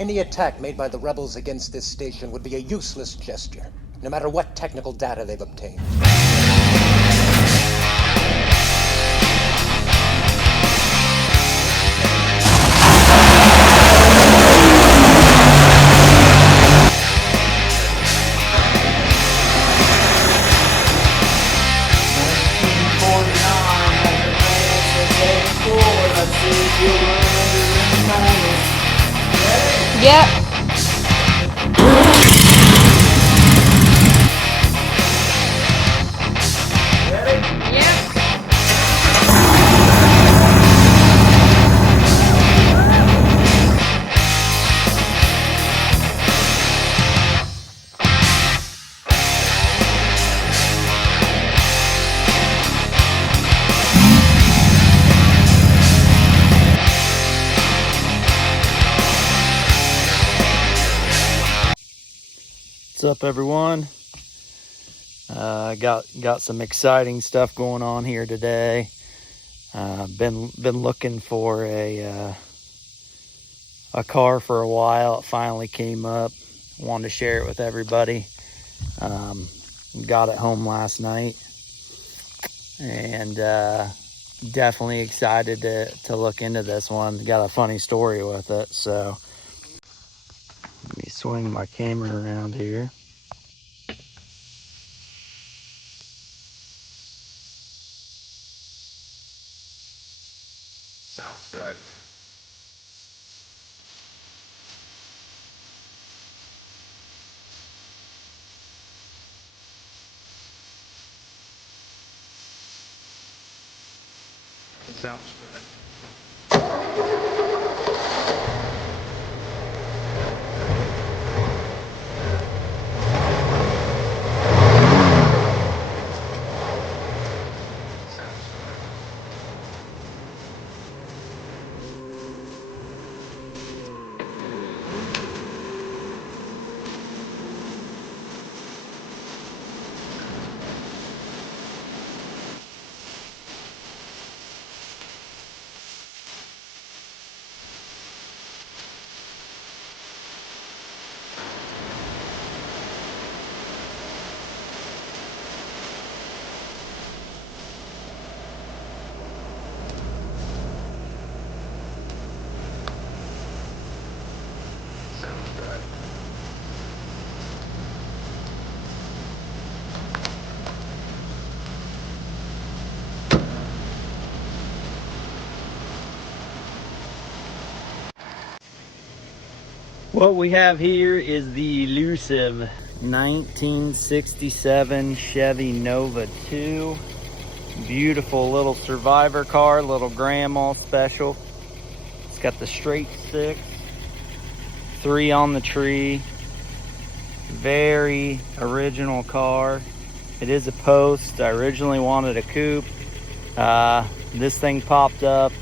Any attack made by the rebels against this station would be a useless gesture, no matter what technical data they've obtained. Yep. What's up, everyone? Got some exciting stuff going on here today. Been looking for a car for a while. It finally came up. Wanted to share it with everybody. Got it home last night, and definitely excited to look into this one. Got a funny story with it, so let me swing my camera around here. Sounds good. Sounds good. What we have here is the elusive 1967 Chevy Nova 2. Beautiful little survivor car, little grandma special. It's got the straight six, 3 on the tree. Very original car. It is a post. I originally wanted a coupe. This thing popped up,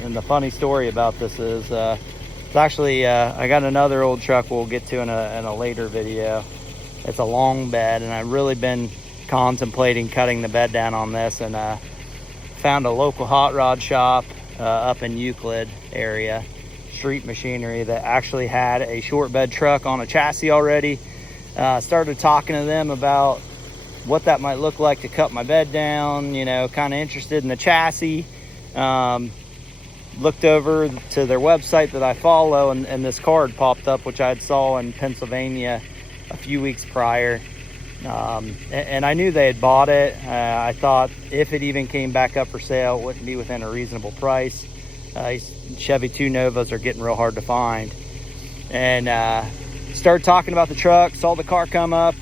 and the funny story about this is it's actually, I got another old truck we'll get to in a later video. It's a long bed, and I've really been contemplating cutting the bed down on this, and found a local hot rod shop up in Euclid area, Street Machinery, that actually had a short bed truck on a chassis already. Started talking to them about what that might look like to cut my bed down, you know, kind of interested in the chassis. Looked over to their website that I follow, and this card popped up, which I had saw in Pennsylvania a few weeks prior. And I knew they had bought it. I thought if it even came back up for sale, it wouldn't be within a reasonable price. Chevy 2 Novas are getting real hard to find. And started talking about the truck, saw the car come up,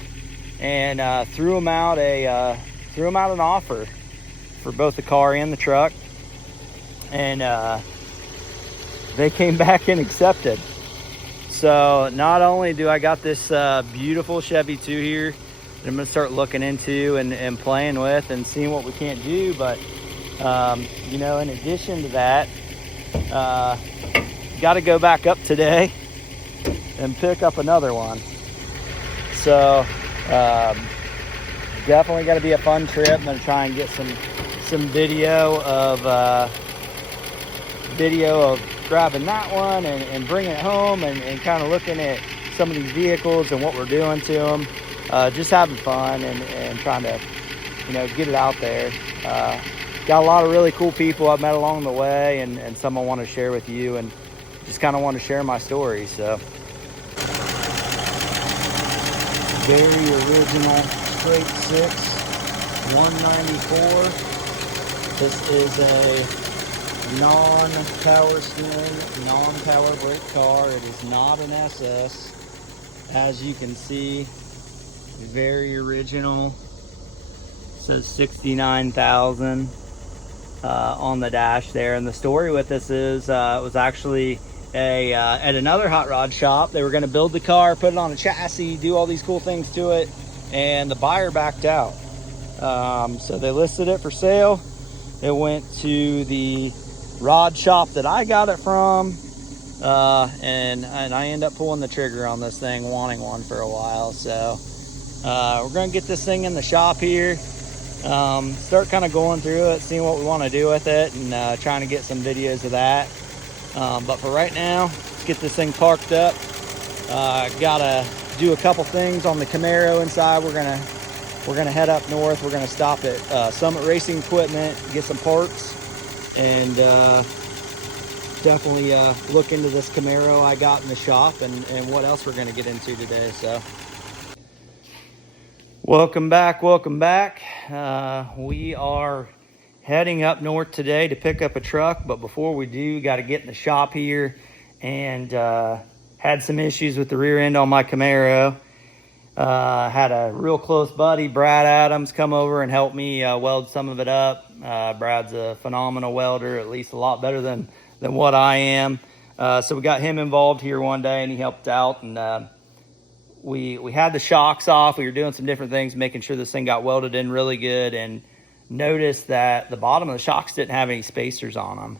and threw them out an offer for both the car and the truck. And they came back and accepted. So not only do I got this beautiful Chevy 2 here that I'm gonna start looking into and playing with and seeing what we can't do, but you know, in addition to that, got to go back up today and pick up another one. So definitely got to be a fun trip. I'm gonna try and get some video of grabbing that one and bringing it home and kind of looking at some of these vehicles and what we're doing to them. Just having fun and trying to, you know, get it out there. Got a lot of really cool people I've met along the way, and some I want to share with you, and just kind of want to share my story. So very original straight six 194. This is a non-power steering, non-power brake car. It is not an SS. As you can see, very original. It says 69,000 on the dash there. And the story with this is it was actually at another hot rod shop. They were going to build the car, put it on a chassis, do all these cool things to it, and the buyer backed out. So they listed it for sale. It went to the rod shop that I got it from, and I end up pulling the trigger on this thing, wanting one for a while. So we're gonna get this thing in the shop here, start kind of going through it, seeing what we want to do with it, and trying to get some videos of that. But for right now, let's get this thing parked up. Gotta do a couple things on the Camaro inside. We're gonna head up north. We're gonna stop at Summit Racing Equipment, get some parts, and definitely look into this Camaro I got in the shop, and what else we're gonna get into today. So welcome back. We are heading up north today to pick up a truck, but before we do, got to get in the shop here, and had some issues with the rear end on my Camaro. Had a real close buddy, Brad Adams, come over and help me weld some of it up. Brad's a phenomenal welder, at least a lot better than what I am. So we got him involved here one day, and he helped out, and we had the shocks off. We were doing some different things, making sure this thing got welded in really good, and noticed that the bottom of the shocks didn't have any spacers on them.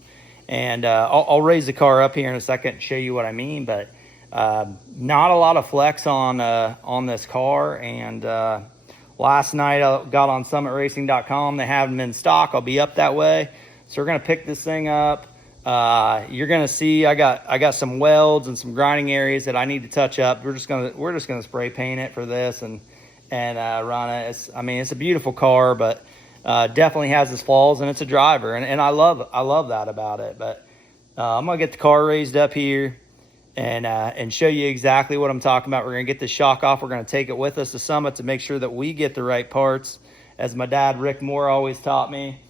And I'll raise the car up here in a second and show you what I mean, but not a lot of flex on this car. And last night I got on summitracing.com. They have them in stock. I'll be up that way, so we're gonna pick this thing up. You're gonna see I got some welds and some grinding areas that I need to touch up. We're just gonna spray paint it for this and run it. It's a beautiful car, but definitely has its flaws, and it's a driver, and I love that about it. But I'm gonna get the car raised up here and show you exactly what I'm talking about. We're gonna get the shock off. We're gonna take it with us to Summit to make sure that we get the right parts, as my dad Rick Moore always taught me.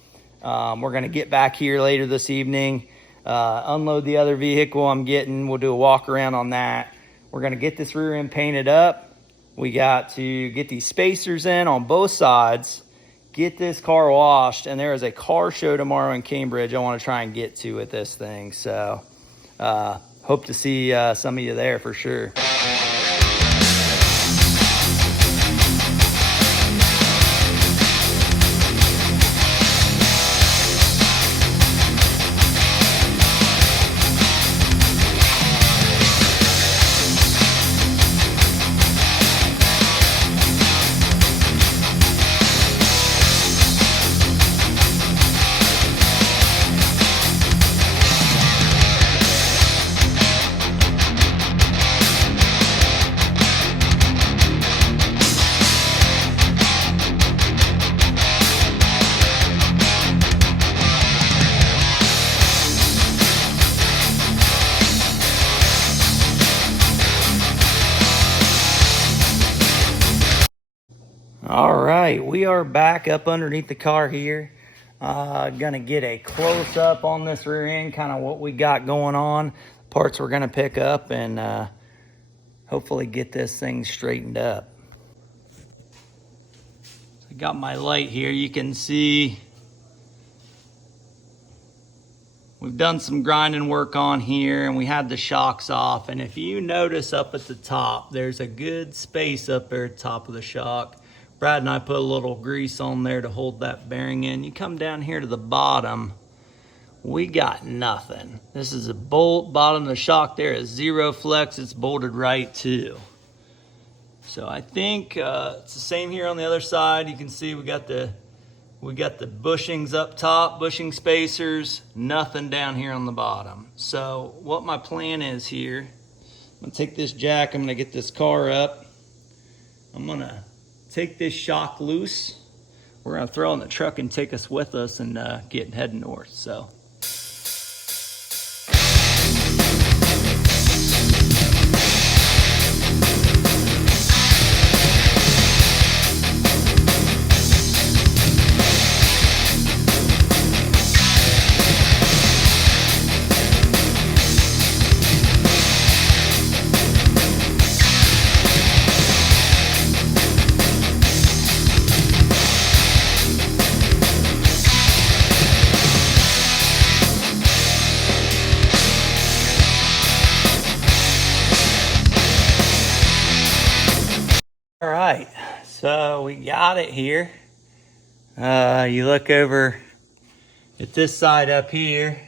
We're gonna get back here later this evening, unload the other vehicle I'm getting. We'll do a walk around on that. We're gonna get this rear end painted up. We got to get these spacers in on both sides, get this car washed, and there is a car show tomorrow in Cambridge I want to try and get to with this thing. So hope to see some of you there for sure. All right, we are back up underneath the car here. Gonna get a close up on this rear end, kind of what we got going on, parts we're gonna pick up, and hopefully get this thing straightened up. So I got my light here. You can see we've done some grinding work on here, and we had the shocks off. And if you notice up at the top, there's a good space up there at the top of the shock. Brad and I put a little grease on there to hold that bearing in. You come down here to the bottom, we got nothing. This is a bolt. Bottom of the shock there is zero flex. It's bolted right too. So I think it's the same here on the other side. You can see we got the We got the bushings up top, bushing spacers, nothing down here on the bottom. So what my plan is here, I'm gonna take this jack, I'm gonna get this car up. I'm gonna take this shock loose. We're gonna throw it in the truck and take us with us and head north, so. All right, so we got it here. You look over at this side up here,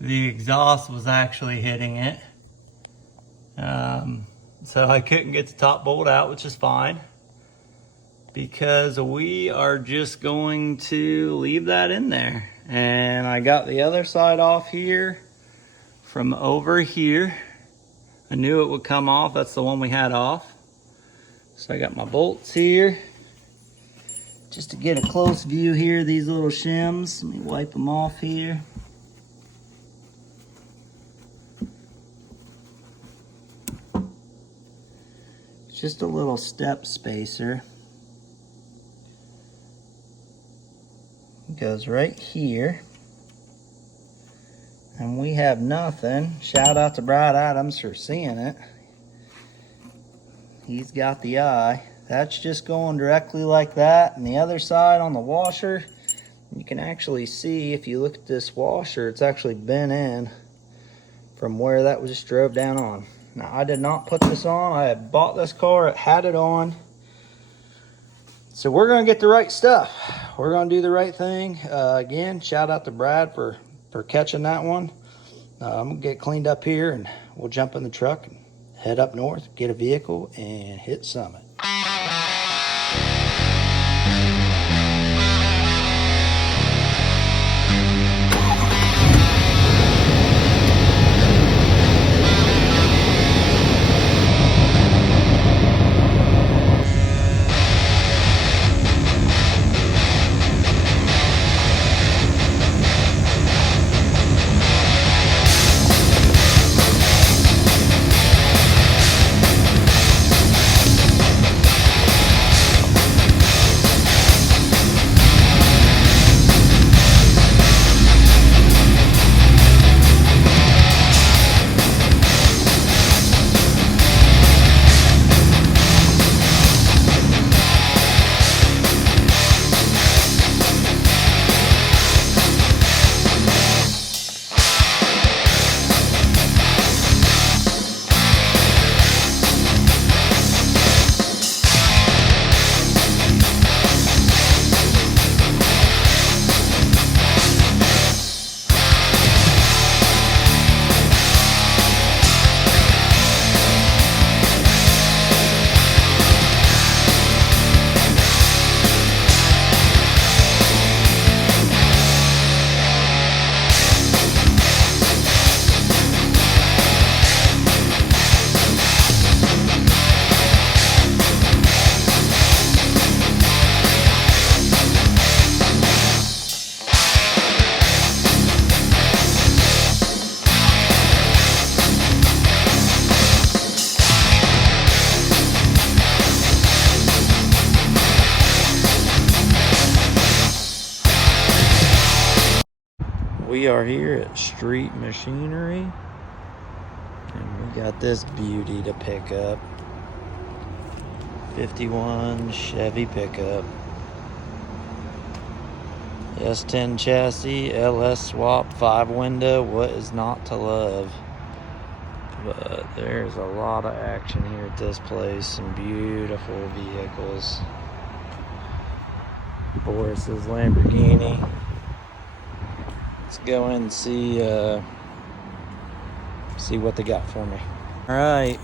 the exhaust was actually hitting it. So I couldn't get the top bolt out, which is fine, because we are just going to leave that in there. And I got the other side off here from over here. I knew it would come off, that's the one we had off. So I got my bolts here. Just to get a close view here, these little shims, let me wipe them off here. It's just a little step spacer. It goes right here. And we have nothing. Shout out to Brad Adams for seeing it. He's got the eye. That's just going directly like that. And the other side on the washer, you can actually see, if you look at this washer, it's actually bent in from where that was just drove down on. Now, I did not put this on. I had bought this car, it had it on. So we're gonna get the right stuff. We're gonna do the right thing. Again, shout out to Brad for catching that one. I'm gonna get cleaned up here and we'll jump in the truck and head up north, get a vehicle, and hit Summit. We are here at Street Machinery, and we got this beauty to pick up. 51 Chevy pickup. S10 chassis, LS swap, 5-window. What is not to love? But there's a lot of action here at this place. Some beautiful vehicles. Boris's Lamborghini. Let's go in and see what they got for me. All right,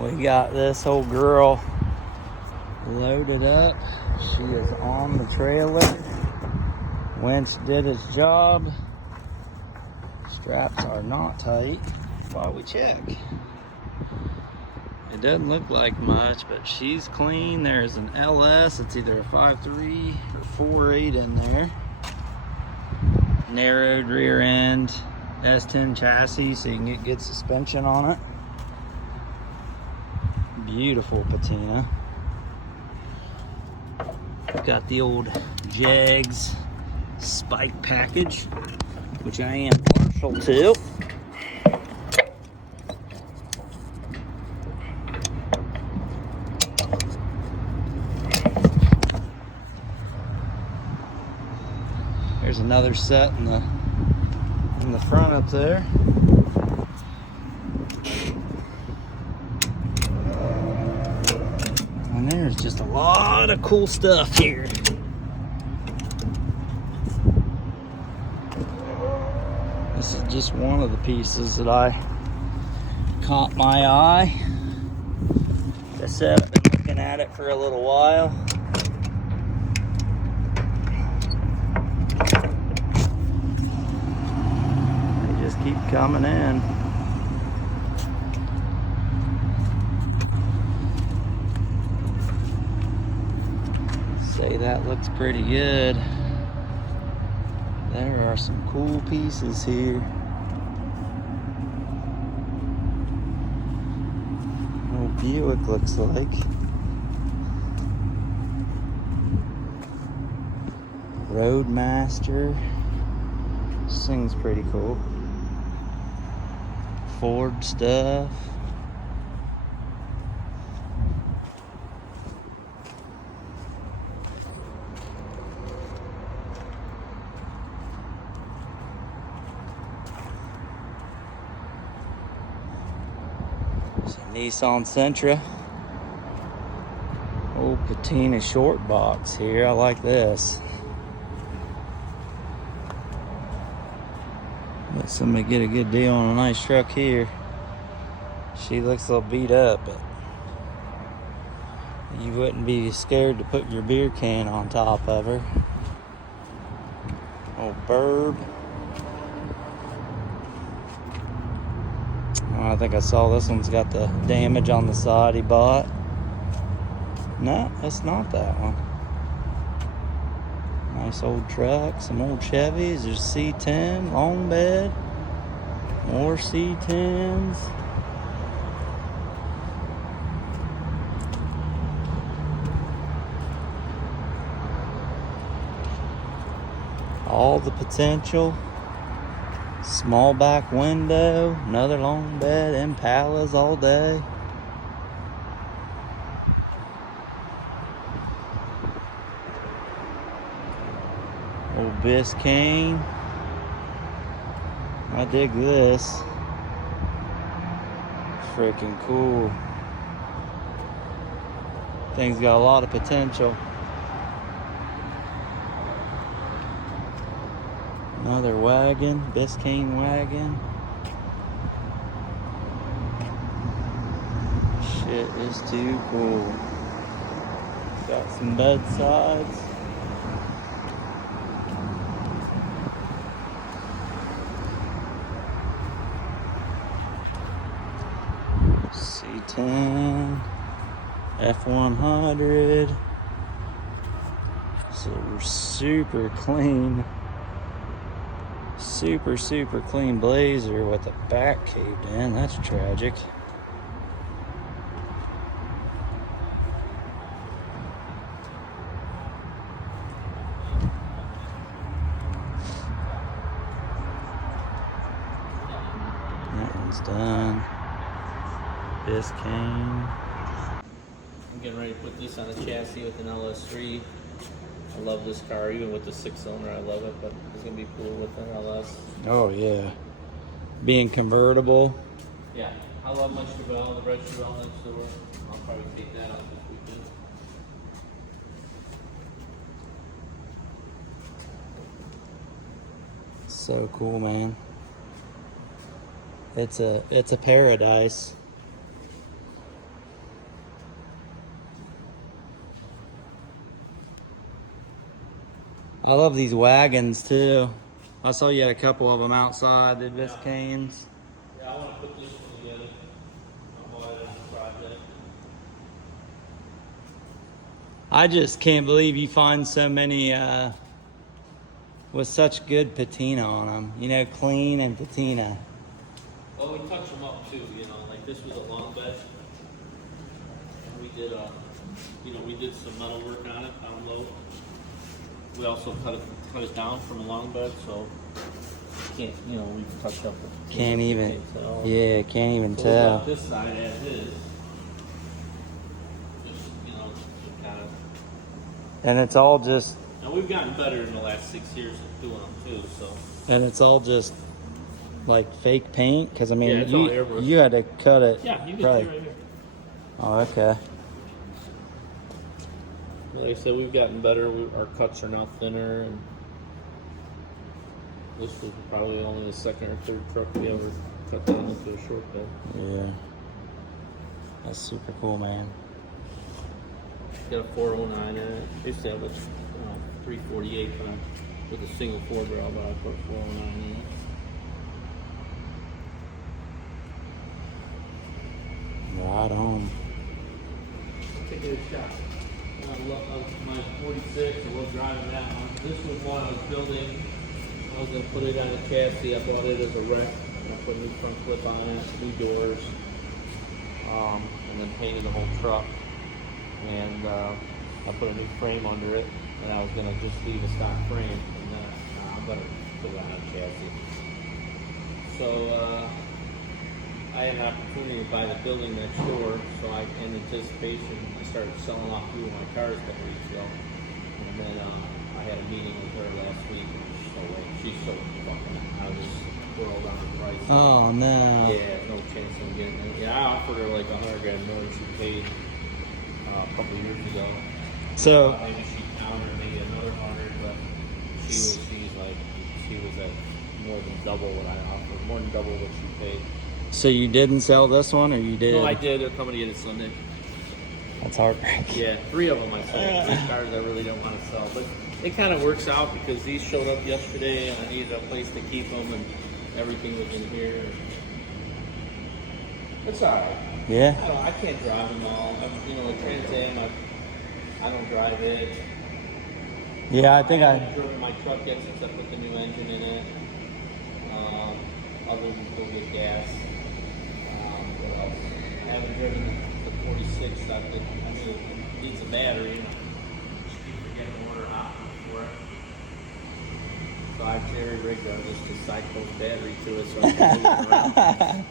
we got this old girl loaded up. She is on the trailer. Winch did its job. Straps are not tight while we check. It doesn't look like much, but she's clean. There's an LS. It's either a 5.3 or 4.8 in there. Narrowed rear end, S10 chassis, so you can get good suspension on it. Beautiful patina. Got the old Jags spike package, which I am partial to. There's another set in the front up there. And there's just a lot of cool stuff here. This is just one of the pieces that I caught my eye. Like I said, I've been looking at it for a little while. They just keep coming in. Say that looks pretty good. There are some cool pieces here. Old Buick looks like. Roadmaster. This thing's pretty cool. Ford stuff. Nissan Sentra. Old patina short box here. I like this. Let somebody get a good deal on a nice truck here. She looks a little beat up, but you wouldn't be scared to put your beer can on top of her. Old Burb. I think I saw this one's got the damage on the side he bought. No, that's not that one. Nice old truck, some old Chevys. There's C10, long bed. More C10s. All the potential. Small back window, another long bed, Impalas all day. Old Biscayne. I dig this. Freaking cool. Thing's got a lot of potential. Another wagon, Biscayne wagon. Shit is too cool. Got some bedsides. C10, F100. So super clean. Super clean Blazer with the back caved in. That's tragic. That one's done. Biscayne. I'm getting ready to put this on a chassis with an LS3. I love this car, even with the 6-cylinder, I love it, but it's going to be cool with an LS. Oh yeah. Being convertible. Yeah, I love my Chevelle, the red Chevelle next door. I'll probably take that out this weekend. So cool, man. It's a paradise. I love these wagons too. I saw you had a couple of them outside, the Viscanes. Yeah, I want to put this one together. I bought it as a project. I just can't believe you find so many with such good patina on them. You know, clean and patina. Well, we touch them up too, you know, like this was a long bed. And we did, we did some metal work on it down low. We also cut it down from a long bed, so can't, we touched up. Can't even So tell. this side as is. Just, kind of. And it's all just, And we've gotten better in the last 6 years of doing them too, so. and it's all just like fake paint? Because I mean, Yeah, it's all airbrush. you had to cut it. Yeah, you can probably. see right here. Oh, okay. Like I said, we've gotten better. Our cuts are now thinner, and this was probably only the second or third truck we ever cut down into a short bed. Yeah. That's super cool, man. Got a 409 in it. I used to have a 348, but with a single 4-barrel, but I put 409 in it. Right on. Take a shot. My 46, I love driving that one. This was one I was building. I was going to put it on a chassis. I bought it as a wreck. I put a new front clip on it, new doors, and then painted the whole truck. And I put a new frame under it, and I was going to just leave a stock frame. And then I'm going to put it on a chassis. So I had an opportunity to buy the building next door, so in anticipation, I started selling off 2 of my cars a couple weeks ago. And then I had a meeting with her last week, and she's so fucking out of this world on the price. Oh, no. Yeah, no chance of getting it. Yeah, I offered her like $100,000 more than she paid a couple years ago. So, Maybe she countered maybe another 100, but she was at more than double what I offered, more than double what she paid. so you didn't sell this one, or you did? No, I did. They're coming to get it Sunday. That's heartbreaking. Yeah, 3 of them I sold. 3 cars I really don't want to sell. But it kind of works out because these showed up yesterday and I needed a place to keep them and everything was in here. It's all right. Yeah. I can't drive them all. The Trans Am, I don't drive it. Yeah, I think I haven't driven my truck yet since I put the new engine in it. Other than go get gas. What else? I haven't driven the 46 stuff. It needs a battery. Keep getting water options for it. So I jerry rigged just to cycle the battery to it so I can move it around.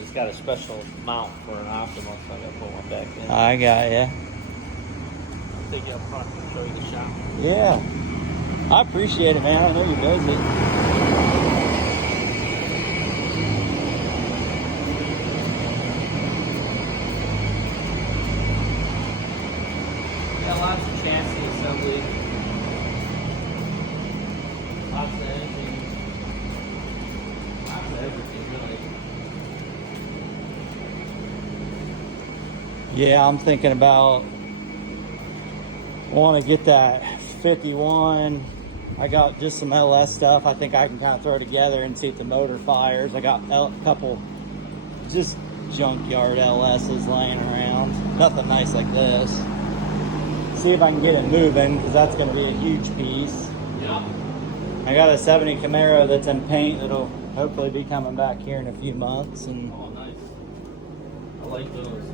It's got a special mount for an optimal, so I got to put one back in. I got ya. I'll take you up front and show you the shop. Yeah. I appreciate it, man. I know you're busy. Got lots of chassis assembly. Lots of engine. Lots of everything, really. Yeah, I'm thinking about want to get that 51. I got just some LS stuff I think I can kind of throw together and see if the motor fires. I got a couple just junkyard LS's laying around. Nothing nice like this. See if I can get it moving, because that's going to be a huge piece. Yeah. I got a 70 Camaro that's in paint that'll hopefully be coming back here in a few months. And Oh, nice. I like those.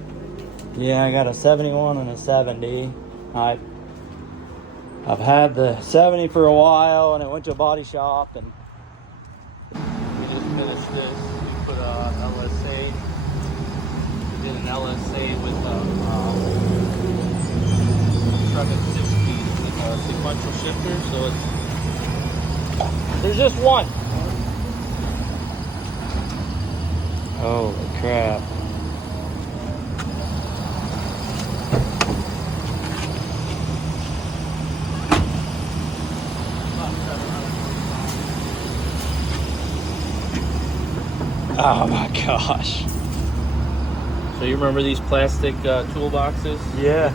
yeah, I got a 71 and a 70. I've had the 70 for a while, and it went to a body shop, and We just finished this. We put a LSA. We did an LSA with a truck at 6 speed, like a sequential shifter. So there's just one. holy crap. Oh my gosh. So you remember these plastic toolboxes? Yeah.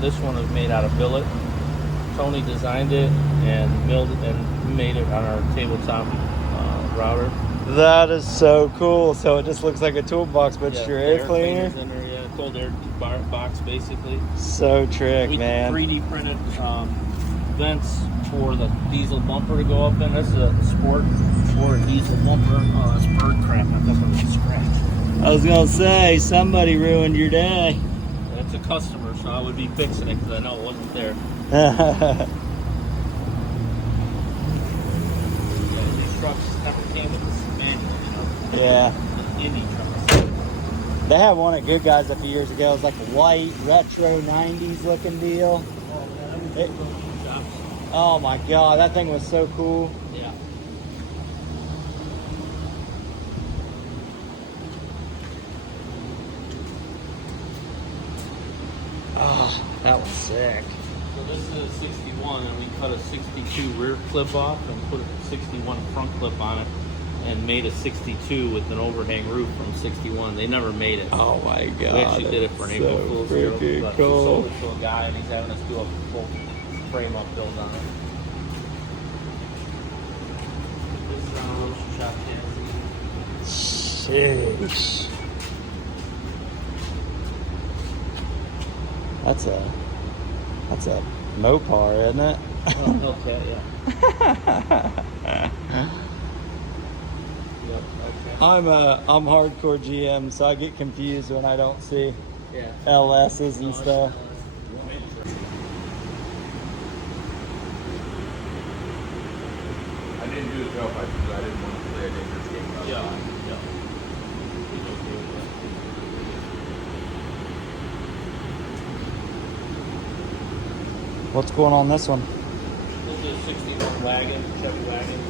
This one is made out of billet. Tony designed it and milled it and made it on our tabletop router. That is so cool. So it just looks like a toolbox, but it's your air cleaner. In there, yeah, cold air box basically. So trick, We man. 3D printed vents for the diesel bumper to go up in. This is a sport diesel bumper. Oh, that's bird crap. I thought it was a scratch. I was gonna say somebody ruined your day. It's a customer, so I would be fixing it because I know it wasn't there. These trucks never came with this manual, you know. Yeah. The Indy trucks. They had one at Good Guys a few years ago. It was like a white retro 90s looking deal. Oh, man, that was a shops. Oh my god, that thing was so cool. Yeah. Oh, that was sick. So this is 61, and we cut a 62 rear clip off and put a 61 front clip on it, and made a 62 with an overhang roof from 61. They never made it. Oh my god. We actually did it for an April Fool's deal. freaking But we cool. sold it to a guy, and he's having us do a full frame up build on it. This is on a little shop chassis. Sheesh. That's a Mopar, isn't it? Oh, okay, yeah. Yep, okay. I'm hardcore GM, so I get confused when I don't see Yeah. LS's and stuff. I didn't do the trail pipe because I didn't want to play a dangerous game. About Yeah, time. yeah. He's okay with that. What's going on this one? This is a 61 wagon, Chevy wagon.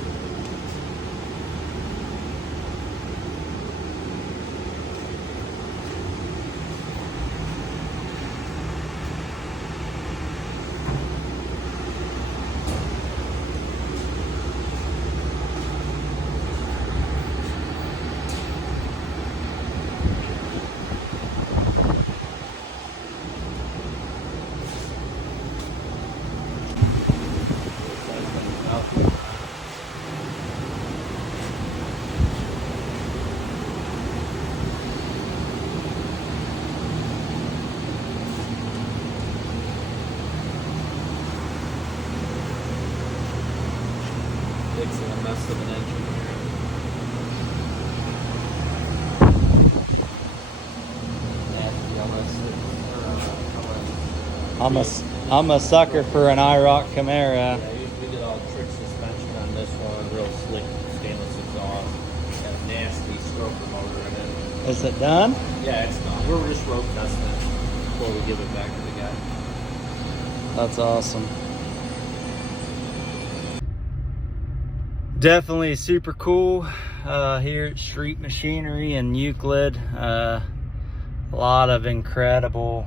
Fixing a mess of an engine here. I'm a sucker for an IROC Camaro. Yeah, we did all trick suspension on this one, real slick stainless exhaust, got a nasty stroker motor in it. Is it done? Yeah, it's done. We're just road testing it before we give it back to the guy. That's awesome. Definitely super cool here at Street Machinery in Euclid. A lot of incredible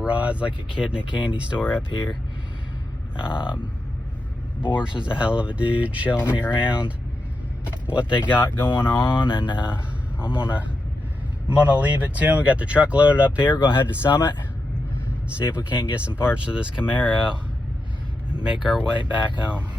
rides, like a kid in a candy store up here. Boris is a hell of a dude, showing me around what they got going on, and I'm gonna leave it to him. We got the truck loaded up here. We're gonna head to Summit, see if we can't get some parts for this Camaro and make our way back home.